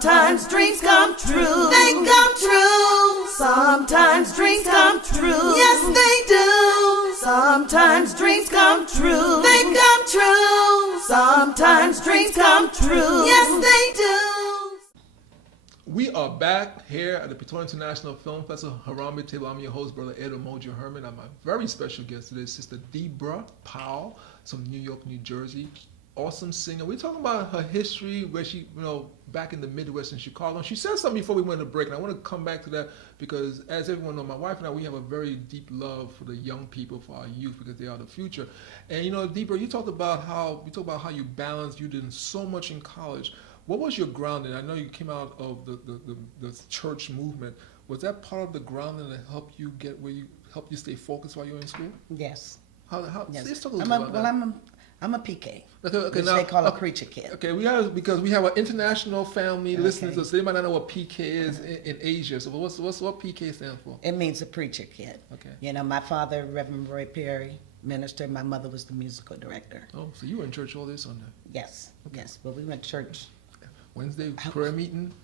Sometimes dreams come true. They come true. Sometimes dreams come true. Yes, they do. Sometimes dreams come true. They come true. Sometimes dreams come true. Yes, they do. We are back here at the Piton International Film Festival, Harambe Table. I'm your host, Brother Ed Umoja Herman. I'm a very special guest today, Sister Deborah Powell from New York, New Jersey. Awesome singer. We're talking about her history, where she, back in the Midwest in Chicago. And she said something before we went to break, and I want to come back to that because, as everyone knows, my wife and I, we have a very deep love for the young people, for our youth, because they are the future. And Deborah, you talked about how you balanced. You did so much in college. What was your grounding? I know you came out of the church movement. Was that part of the grounding that helped you helped you stay focused while you were in school? Yes. How? Yes. Let's talk a little bit about that. I'm a PK. Okay, which they call a preacher kid. Okay, because we have an international family listening to us, so they might not know what PK is in Asia. So what PK stand for? It means a preacher kid. Okay. My father, Reverend Roy Perry, minister. My mother was the musical director. Oh, so you were in church all day Sunday? Yes, yes. But we went to church. Wednesday prayer meeting?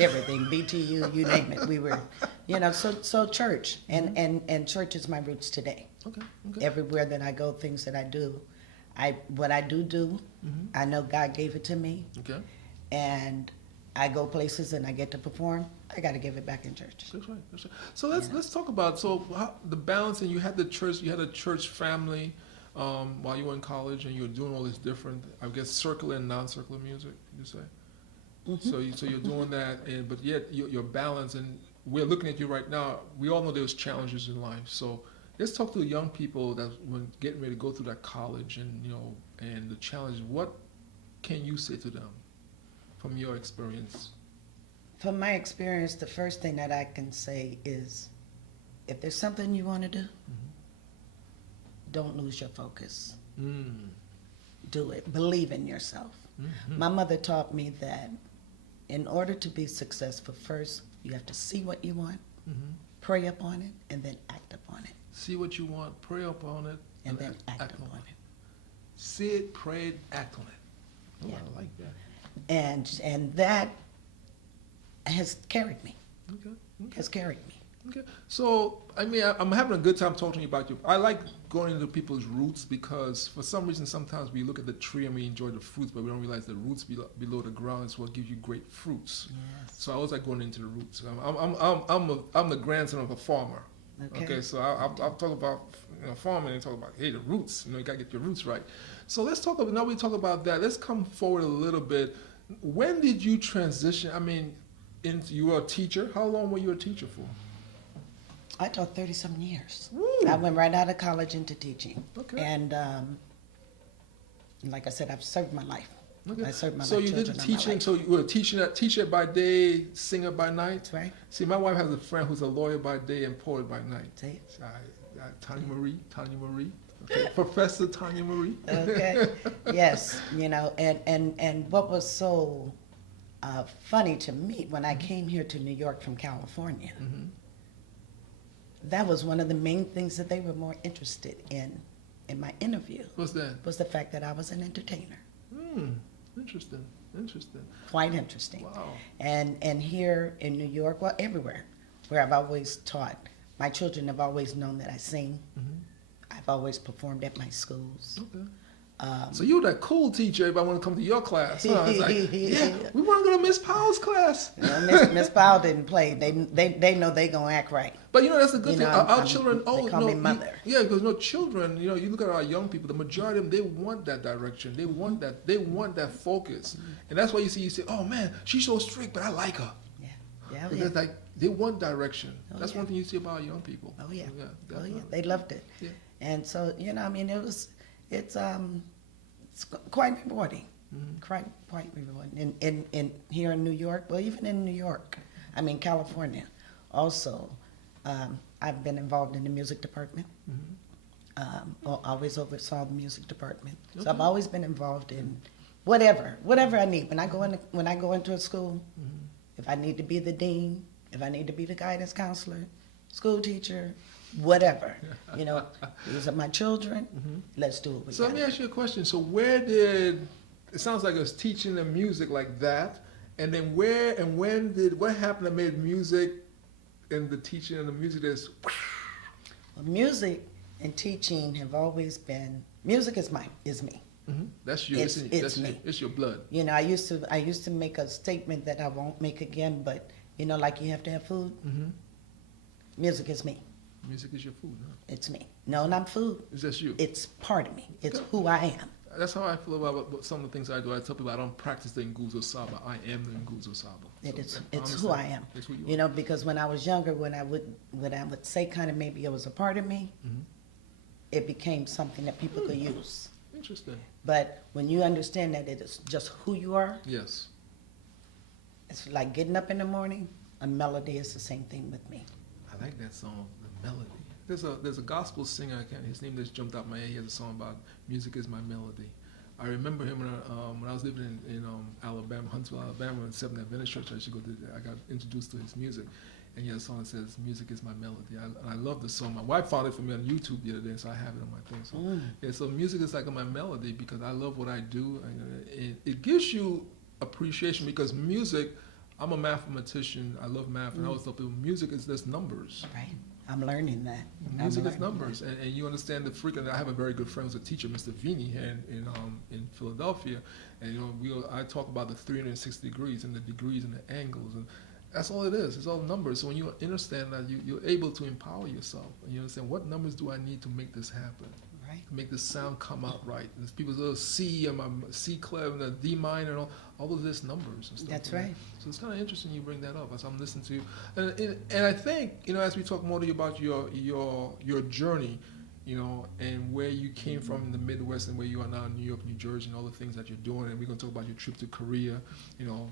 Everything, BTU, you name it. We were, so church. And church is my roots today. Okay. Everywhere that I go, things that I do. What I do, I know God gave it to me. Okay. And I go places and I get to perform. I got to give it back in church. That's right. So let's talk about how the balance. And you had a church family while you were in college, and you were doing all this different, I guess, circular and non-circular music. You say. Mm-hmm. So you're doing that, but yet your balance. And we're looking at you right now. We all know there's challenges in life. So let's talk to the young people that when getting ready to go through that college and the challenge. What can you say to them from your experience? From my experience, the first thing that I can say is, if there's something you want to do, don't lose your focus. Do it. Believe in yourself. Mm-hmm. My mother taught me that in order to be successful, first you have to see what you want, pray upon it, and then act upon it. See what you want, pray upon it, and then act upon it. See it, pray it, act on it. Oh, yeah. I like that. And that has carried me. Okay. Has carried me. Okay. So, I'm having a good time talking to you about you. I like going into people's roots because for some reason sometimes we look at the tree and we enjoy the fruits, but we don't realize the roots below the ground is what gives you great fruits. Yes. So I always like going into the roots. I'm the grandson of a farmer. Okay, so I'll talk about farming and talk about the roots. You gotta get your roots right. So let's talk about, now we talk about that. Let's come forward a little bit. When did you transition? You were a teacher. How long were you a teacher for? I taught 30-something years. Woo. I went right out of college into teaching. Okay. And like I said, I've served my life. Okay. I served my So you did teaching. So you were a teacher by day, singer by night. That's right. See, my wife has a friend who's a lawyer by day and poet by night. See? Tanya Marie. Okay. Professor Tanya Marie. Okay. Yes. And what was so funny to me when I came here to New York from California, that was one of the main things that they were more interested in my interview. What's that? Was the fact that I was an entertainer. Interesting. Quite interesting. Wow. And here in New York, well, everywhere, where I've always taught, my children have always known that I sing. I've always performed at my schools. Okay. So you were that cool teacher. Everybody want to come to your class. Huh? It's like, we want to go to Miss Powell's class. Miss Powell didn't play. They know they gonna act right. But that's a good thing. Our children. They call me mother. Because children. You look at our young people. The majority of them, they want that direction. They want that. They want that focus. And that's why you say, oh man, she's so strict, but I like her. Yeah. Because they want direction. That's one thing you see about our young people. Oh yeah. They loved it. Yeah. And so it's quite rewarding. Quite rewarding. In here in New York, well, even in New York, California, also, I've been involved in the music department. Always oversaw the music department. Okay. So I've always been involved in whatever I need. When I go into a school, if I need to be the dean, if I need to be the guidance counselor, school teacher, whatever, these are my children. Let's do it. So let me ask you a question. So where did it sounds like it was teaching them music like that, And then what happened that made music and the teaching and the music is? Well, music and teaching have always been, music is me. That's you. It's me. It's your blood. You know, I used to make a statement that I won't make again, but you know, like you have to have food. Music is me. Music is your food, huh? It's me. No, not food. It's just you. It's part of me. It's who I am. That's how I feel about some of the things I do. I tell people I don't practice the Nguzo Saba. I am the Nguzo Saba. It's who I am. It's who you You are. know, because when I was younger, when I would say kind of maybe it was a part of me, it became something that people could use. Interesting. But when you understand that it is just who you are, Yes. it's like getting up in the morning. A melody is the same thing with me. I like that song, the melody. There's a gospel singer. His name just jumped out my head. He has a song about music is my melody. I remember him when I was living in Alabama, Huntsville, Alabama, in Seventh Adventist Church. I got introduced to his music, and he has a song that says "Music is my melody." I love the song. My wife found it for me on YouTube the other day, so I have it on my thing. So yeah, so music is like my melody because I love what I do, and it gives you appreciation because music. I'm a mathematician. I love math, and I always tell people music is just numbers. Right. I'm learning that. Music is numbers, and you understand the frequency. I have a very good friend who's a teacher, Mr. Vini, here in Philadelphia, and you know I talk about the 360 degrees and the degrees and the angles, and that's all it is. It's all numbers. So when you understand that, you're able to empower yourself, and you understand what numbers do I need to make this happen. Right. To make the sound come out right. There's people's little C and my C clef and the D minor and all those just numbers and stuff. That's right. So it's kind of interesting you bring that up as I'm listening to you. And I think, you know, as we talk more to you about your journey, you know, and where you came from in the Midwest and where you are now in New York, New Jersey, and all the things that you're doing, and we're going to talk about your trip to Korea, you know,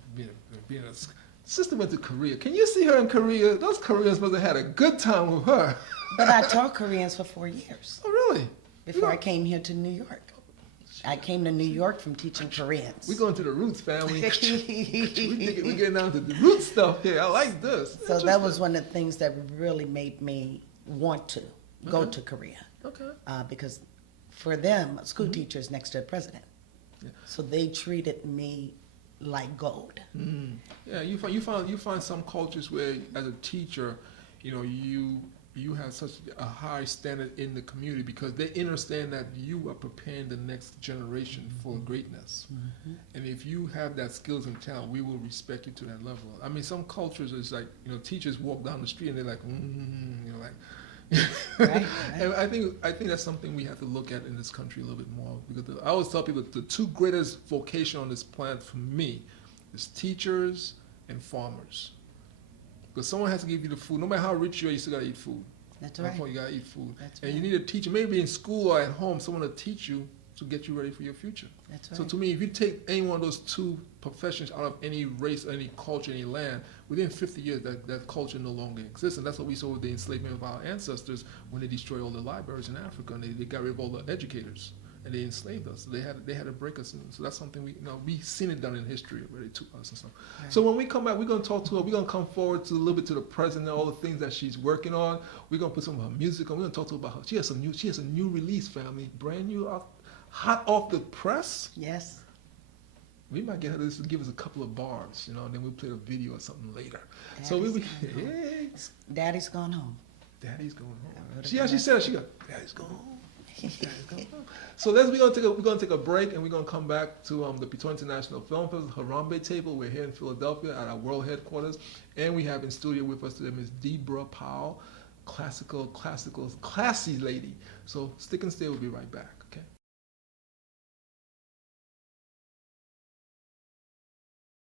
being a sister went to Korea. Can you see her in Korea? Those Koreans must have had a good time with her. But I taught Koreans for 4 years. Oh, really? Before I came here to New York. I came to New York from teaching Koreans. We're going to the roots, family. We're getting down to the root stuff here. I like this. So that was one of the things that really made me want to go to Korea. Okay. Because for them, a school teacher is next to the president. Yeah. So they treated me like gold. Yeah, you find some cultures where, as a teacher, you know, you have such a high standard in the community because they understand that you are preparing the next generation for greatness. And if you have that skills and talent, we will respect you to that level. I mean, some cultures is like, you know, teachers walk down the street and they're like, you know, like. Right. And I think that's something we have to look at in this country a little bit more because I always tell people the two greatest vocation on this planet for me is teachers and farmers. Because someone has to give you the food. No matter how rich you are, you still got to eat food. That's right. You got to eat food. That's and right. you need a teacher, maybe in school or at home, someone to teach you to get you ready for your future. That's right. So to me, if you take any one of those two professions out of any race, any culture, any land, within 50 years, that culture no longer exists. And that's what we saw with the enslavement of our ancestors when they destroyed all the libraries in Africa and they got rid of all the educators. And they enslaved us. So they had to break us in. So that's something we've seen it done in history already to us and stuff. Right. So when we come back, we're gonna talk to her. We're gonna come forward to a little bit to the present and all the things that she's working on. We're gonna put some of her music on. We're gonna talk to her about her. She has a new release, family, brand new, hot off the press. Yes. We might get her to give us a couple of bars, you know, and then we'll play a video or something later. Daddy's gone home. Daddy's going home. She actually said Daddy's gone home. So we're gonna take a break and we're gonna come back to the Piton International Film Festival Harambe table. We're here in Philadelphia at our world headquarters, and we have in studio with us today Ms. Deborah Powell, classy lady. So stick and stay. We'll be right back.